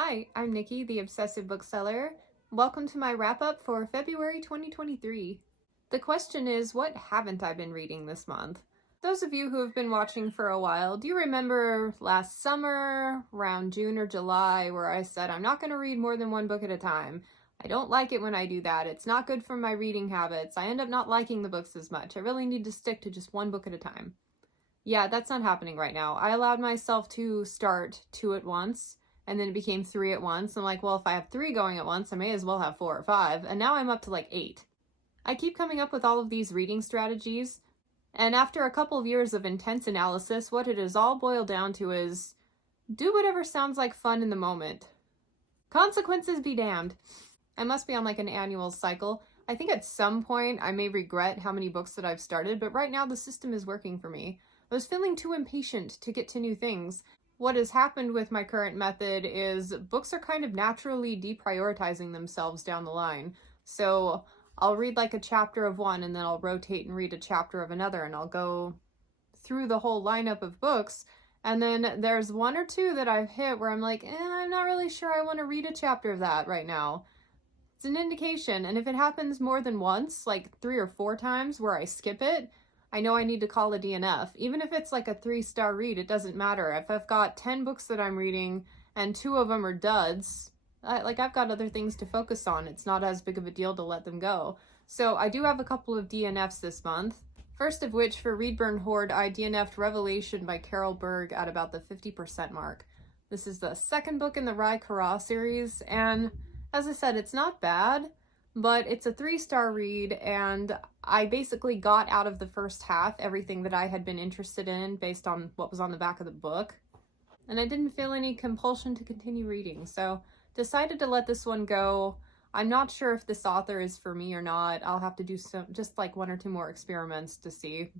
Hi, I'm Nikki, the Obsessive Bookseller. Welcome to my wrap-up for February 2023. The question is, what haven't I been reading this month? Those of you who have been watching for a while, do you remember last summer, around June or July, where I said I'm not going to read more than one book at a time? I don't like it when I do that. It's not good for my reading habits. I end up not liking the books as much. I really need to stick to just one book at a time. Yeah, that's not happening right now. I allowed myself to start 2 at once, and then it became 3 at once. I'm like, well, if I have 3 going at once, I may as well have 4 or 5. And now I'm up to like 8. I keep coming up with all of these reading strategies. And after a couple of years of intense analysis, what it has all boiled down to is do whatever sounds like fun in the moment. Consequences be damned. I must be on like an annual cycle. I think at some point I may regret how many books that I've started, but right now the system is working for me. I was feeling too impatient to get to new things. What has happened with my current method is books are kind of naturally deprioritizing themselves down the line. So I'll read like a chapter of one and then I'll rotate and read a chapter of another, and I'll go through the whole lineup of books. And then there's 1 or 2 that I've hit where I'm like, I'm not really sure I want to read a chapter of that right now. It's an indication. And if it happens more than once, like 3 or 4 times where I skip it, I know I need to call a DNF. Even if it's like a 3-star read, it doesn't matter. If I've got 10 books that I'm reading and 2 of them are duds, I've got other things to focus on. It's not as big of a deal to let them go. So I do have a couple of DNFs this month. First of which, for Read Burn Hoard, I DNF'd Revelation by Carol Berg at about the 50% mark. This is the 2nd book in the Rai Kara series, and as I said, it's not bad, but it's a 3-star read, and I basically got out of the first half everything that I had been interested in based on what was on the back of the book, and I didn't feel any compulsion to continue reading, so decided to let this one go. I'm not sure if this author is for me or not. I'll have to do just like 1 or 2 more experiments to see.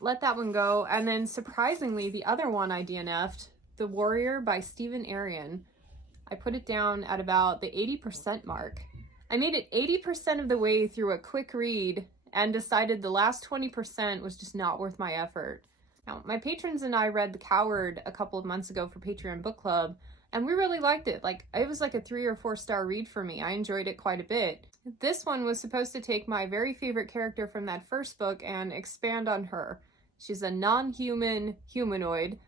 Let that one go. And then surprisingly, the other one I DNF'd, The Warrior by Stephen Arion. I put it down at about the 80% mark. I made it 80% of the way through a quick read and decided the last 20% was just not worth my effort. Now, my patrons and I read The Coward a couple of months ago for Patreon Book Club, and we really liked it. It was like a 3 or 4-star read for me. I enjoyed it quite a bit. This one was supposed to take my very favorite character from that first book and expand on her. She's a non-human humanoid,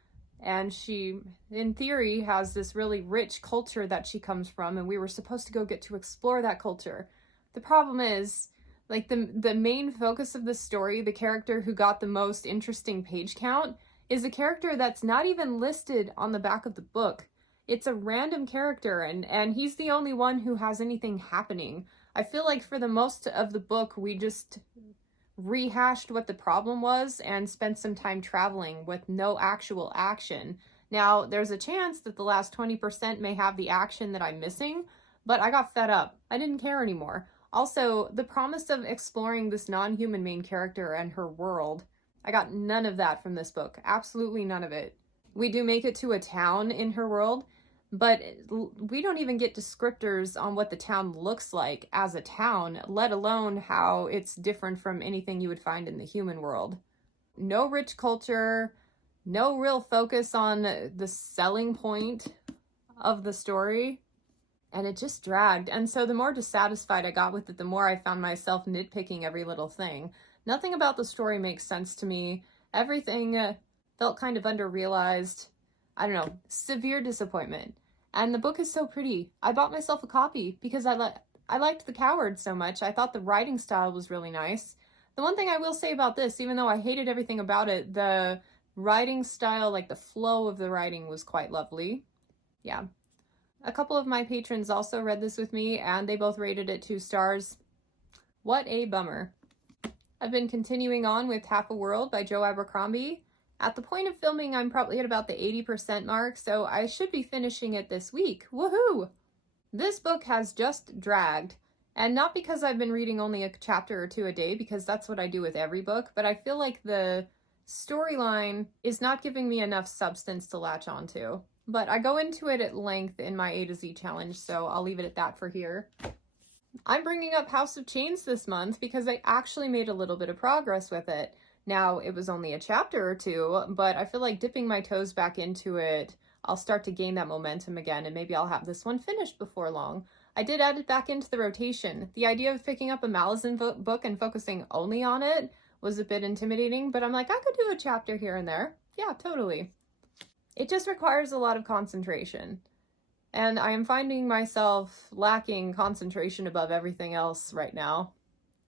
and she, in theory, has this really rich culture that she comes from, and we were supposed to go get to explore that culture. The problem is, the main focus of the story, the character who got the most interesting page count, is a character that's not even listed on the back of the book. It's a random character, and he's the only one who has anything happening. I feel like for the most of the book, we just rehashed what the problem was and spent some time traveling with no actual action. Now, there's a chance that the last 20% may have the action that I'm missing, but I got fed up. I didn't care anymore. Also, the promise of exploring this non-human main character and her world, I got none of that from this book. Absolutely none of it. We do make it to a town in her world, but we don't even get descriptors on what the town looks like as a town, let alone how it's different from anything you would find in the human world. No rich culture, no real focus on the selling point of the story, and it just dragged. And so the more dissatisfied I got with it, the more I found myself nitpicking every little thing. Nothing about the story makes sense to me. Everything felt kind of underrealized. I don't know, severe disappointment. And the book is so pretty. I bought myself a copy because I liked The Coward so much. I thought the writing style was really nice. The one thing I will say about this, even though I hated everything about it, the writing style, the flow of the writing was quite lovely. Yeah. A couple of my patrons also read this with me, and they both rated it 2 stars. What a bummer. I've been continuing on with Half a World by Joe Abercrombie. At the point of filming, I'm probably at about the 80% mark, so I should be finishing it this week. Woohoo! This book has just dragged, and not because I've been reading only a chapter or 2 a day, because that's what I do with every book, but I feel like the storyline is not giving me enough substance to latch onto. But I go into it at length in my A to Z challenge, so I'll leave it at that for here. I'm bringing up House of Chains this month because I actually made a little bit of progress with it. Now, it was only a chapter or 2, but I feel like dipping my toes back into it I'll start to gain that momentum again, and maybe I'll have this one finished before long. I did add it back into the rotation. The idea of picking up a Malazan book and focusing only on it was a bit intimidating, but I'm like, I could do a chapter here and there. Yeah, totally. It just requires a lot of concentration. And I am finding myself lacking concentration above everything else right now.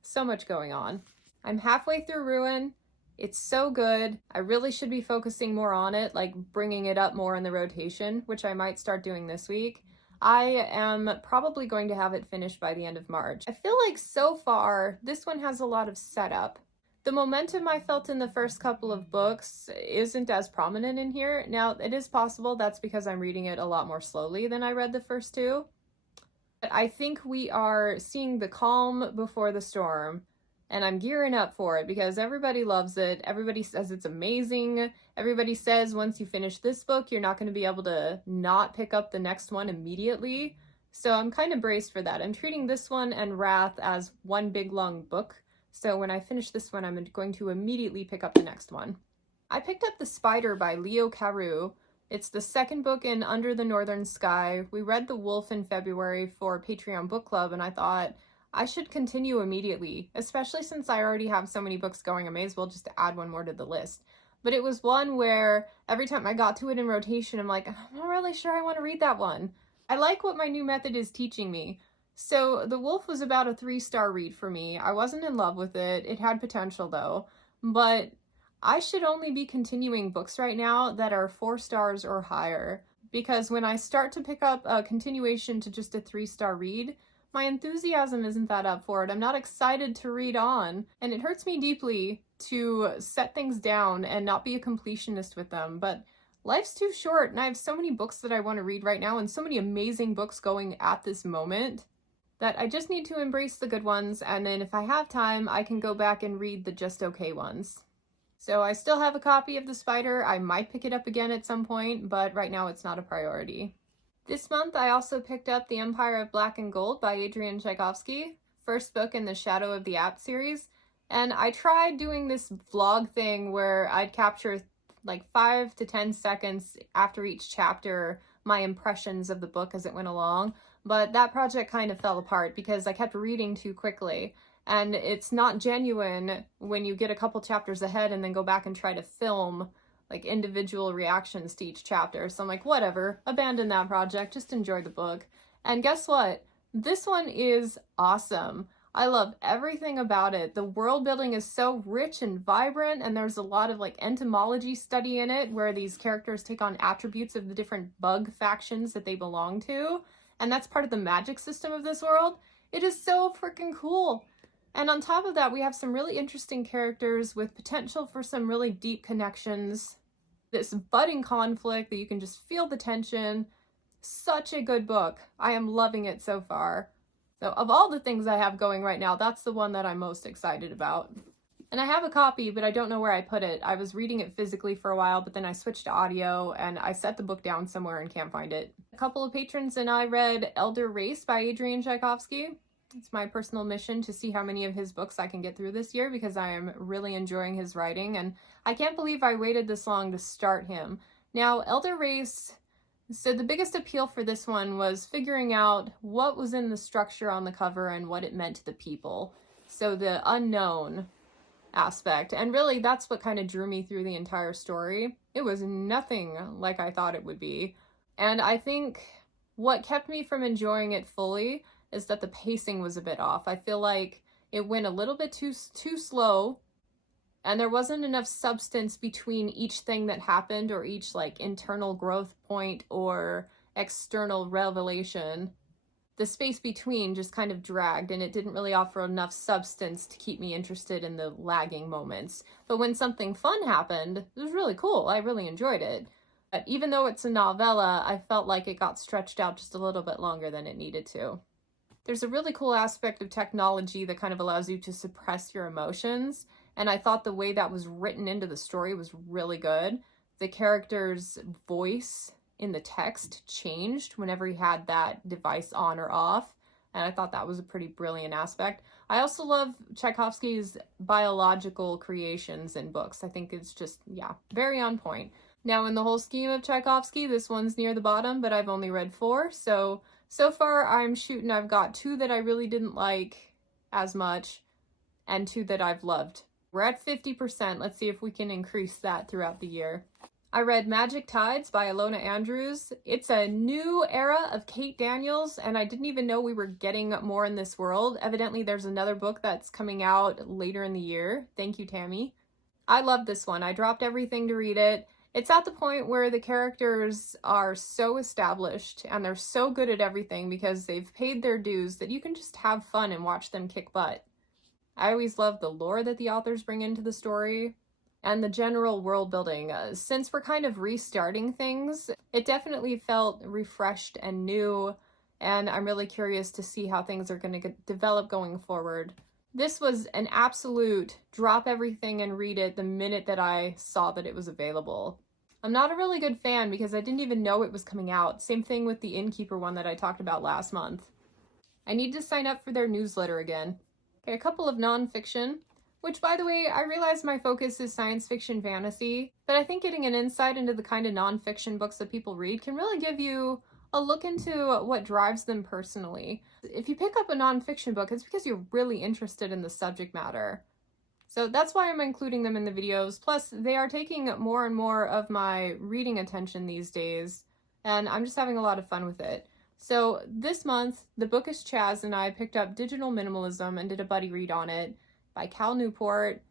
So much going on. I'm halfway through Ruin. It's so good. I really should be focusing more on it, like bringing it up more in the rotation, which I might start doing this week. I am probably going to have it finished by the end of March. I feel like so far, this one has a lot of setup. The momentum I felt in the first couple of books isn't as prominent in here. Now, it is possible that's because I'm reading it a lot more slowly than I read the first two. But I think we are seeing the calm before the storm, and I'm gearing up for it because everybody loves it. Everybody says it's amazing. Everybody says once you finish this book, you're not going to be able to not pick up the next one immediately. So I'm kind of braced for that. I'm treating this one and Wrath as one big long book. So when I finish this one, I'm going to immediately pick up the next one. I picked up The Spider by Leo Carew. It's the second book in Under the Northern Sky. We read The Wolf in February for Patreon Book Club, and I thought I should continue immediately, especially since I already have so many books going. I may as well just add one more to the list. But it was one where every time I got to it in rotation, I'm like, I'm not really sure I want to read that one. I like what my new method is teaching me. So The Wolf was about a 3-star read for me. I wasn't in love with it. It had potential though, but I should only be continuing books right now that are 4 stars or higher, because when I start to pick up a continuation to just a 3-star read, my enthusiasm isn't that up for it. I'm not excited to read on, and it hurts me deeply to set things down and not be a completionist with them, but life's too short, and I have so many books that I want to read right now and so many amazing books going at this moment that I just need to embrace the good ones, and then if I have time, I can go back and read the just okay ones. So I still have a copy of The Spider. I might pick it up again at some point, but right now it's not a priority. This month I also picked up The Empire of Black and Gold by Adrian Tchaikovsky, first book in the Shadow of the Apt series, and I tried doing this vlog thing where I'd capture like 5 to 10 seconds after each chapter my impressions of the book as it went along. But that project kind of fell apart because I kept reading too quickly, and it's not genuine when you get a couple chapters ahead and then go back and try to film like individual reactions to each chapter. So I'm like, whatever, abandon that project, just enjoy the book. And guess what? This one is awesome. I love everything about it. The world building is so rich and vibrant, and there's a lot of like entomology study in it where these characters take on attributes of the different bug factions that they belong to. And that's part of the magic system of this world. It is so freaking cool. And on top of that, we have some really interesting characters with potential for some really deep connections. This budding conflict that you can just feel the tension. Such a good book. I am loving it so far. So of all the things I have going right now, that's the one that I'm most excited about. And I have a copy, but I don't know where I put it. I was reading it physically for a while, but then I switched to audio and I set the book down somewhere and can't find it. A couple of patrons and I read Elder Race by Adrian Tchaikovsky. It's my personal mission to see how many of his books I can get through this year because I am really enjoying his writing, and I can't believe I waited this long to start him. Now, Elder Race, so the biggest appeal for this one was figuring out what was in the structure on the cover and what it meant to the people. So the unknown aspect, and really that's what kind of drew me through the entire story. It was nothing like I thought it would be, and I think what kept me from enjoying it fully is that the pacing was a bit off. I feel like it went a little bit too slow, and there wasn't enough substance between each thing that happened or each like internal growth point or external revelation. The space between just kind of dragged, and it didn't really offer enough substance to keep me interested in the lagging moments. But when something fun happened, it was really cool. I really enjoyed it. But even though it's a novella, I felt like it got stretched out just a little bit longer than it needed to. There's a really cool aspect of technology that kind of allows you to suppress your emotions, and I thought the way that was written into the story was really good. The character's voice in the text changed whenever he had that device on or off, and I thought that was a pretty brilliant aspect. I also love Tchaikovsky's biological creations in books. I think it's just, yeah, very on point. Now, in the whole scheme of Tchaikovsky, this one's near the bottom, but I've only read 4, so far I'm shooting. I've got 2 that I really didn't like as much, and 2 that I've loved. We're at 50%. Let's see if we can increase that throughout the year. I read Magic Tides by Alona Andrews. It's a new era of Kate Daniels, and I didn't even know we were getting more in this world. Evidently, there's another book that's coming out later in the year. Thank you, Tammy. I love this one. I dropped everything to read it. It's at the point where the characters are so established and they're so good at everything because they've paid their dues that you can just have fun and watch them kick butt. I always love the lore that the authors bring into the story and the general world building. Since we're kind of restarting things, it definitely felt refreshed and new, and I'm really curious to see how things are going to develop going forward. This was an absolute drop everything and read it the minute that I saw that it was available. I'm not a really good fan because I didn't even know it was coming out. Same thing with the Innkeeper one that I talked about last month. I need to sign up for their newsletter again. Okay, a couple of nonfiction, which, by the way, I realize my focus is science fiction fantasy, but I think getting an insight into the kind of nonfiction books that people read can really give you a look into what drives them personally. If you pick up a nonfiction book, it's because you're really interested in the subject matter. So that's why I'm including them in the videos. Plus, they are taking more and more of my reading attention these days, and I'm just having a lot of fun with it. So this month, the bookish Chaz and I picked up Digital Minimalism and did a buddy read on it by Cal Newport.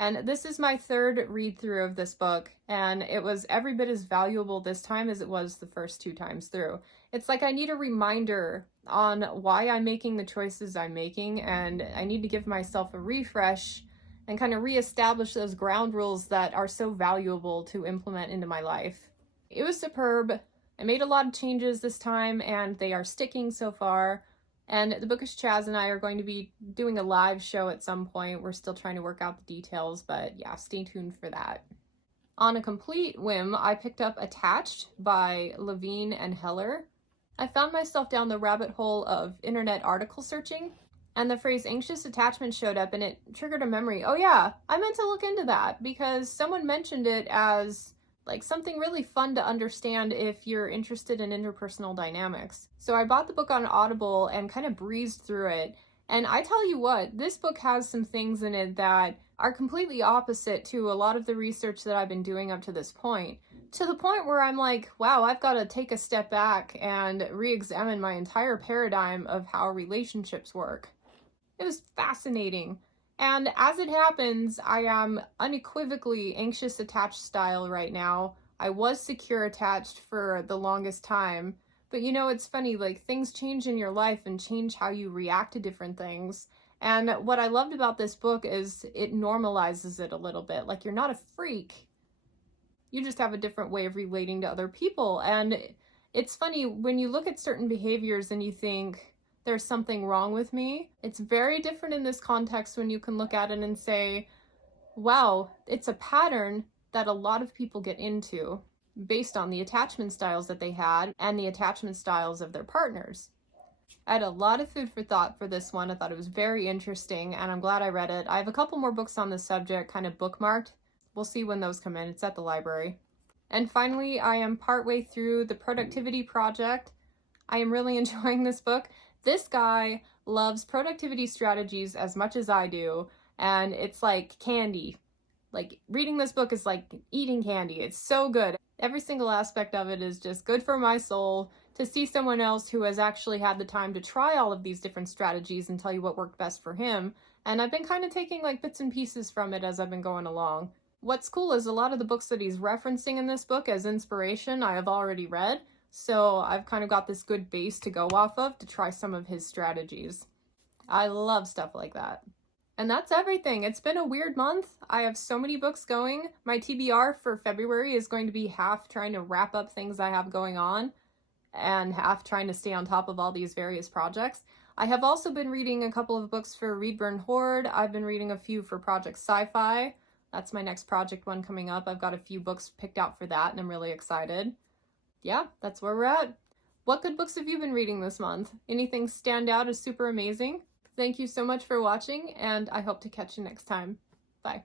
And this is my 3rd read through of this book, and it was every bit as valuable this time as it was the first 2 times through. It's like I need a reminder on why I'm making the choices I'm making, and I need to give myself a refresh and kind of reestablish those ground rules that are so valuable to implement into my life. It was superb. I made a lot of changes this time, and they are sticking so far. And the bookish Chaz and I are going to be doing a live show at some point. We're still trying to work out the details, but yeah, stay tuned for that. On a complete whim, I picked up Attached by Levine and Heller. I found myself down the rabbit hole of internet article searching, and the phrase anxious attachment showed up, and it triggered a memory. Oh yeah, I meant to look into that because someone mentioned it as like something really fun to understand if you're interested in interpersonal dynamics. So I bought the book on Audible and kind of breezed through it. And I tell you what, this book has some things in it that are completely opposite to a lot of the research that I've been doing up to this point. To the point where I'm like, wow, I've got to take a step back and re-examine my entire paradigm of how relationships work. It was fascinating. And as it happens, I am unequivocally anxious attached style right now. I was secure attached for the longest time. But you know, it's funny, like things change in your life and change how you react to different things. And what I loved about this book is it normalizes it a little bit. Like you're not a freak. You just have a different way of relating to other people. And it's funny when you look at certain behaviors and you think, there's something wrong with me. It's very different in this context when you can look at it and say, wow, it's a pattern that a lot of people get into based on the attachment styles that they had and the attachment styles of their partners. I had a lot of food for thought for this one. I thought it was very interesting, and I'm glad I read it. I have a couple more books on the subject kind of bookmarked. We'll see when those come in. It's at the library. And finally, I am partway through The Productivity Project. I am really enjoying this book. This guy loves productivity strategies as much as I do, and it's like candy. Like, reading this book is like eating candy. It's so good. Every single aspect of it is just good for my soul to see someone else who has actually had the time to try all of these different strategies and tell you what worked best for him. And I've been kind of taking like bits and pieces from it as I've been going along. What's cool is a lot of the books that he's referencing in this book as inspiration I have already read. So I've kind of got this good base to go off of to try some of his strategies. I love stuff like that. And that's everything. It's been a weird month. I have so many books going. My TBR for February is going to be half trying to wrap up things I have going on and half trying to stay on top of all these various projects. I have also been reading a couple of books for Read Burn Hoard. I've been reading a few for Project Sci-Fi. That's my next project one coming up. I've got a few books picked out for that and I'm really excited. Yeah, that's where we're at. What good books have you been reading this month? Anything stand out as super amazing? Thank you so much for watching, and I hope to catch you next time. Bye.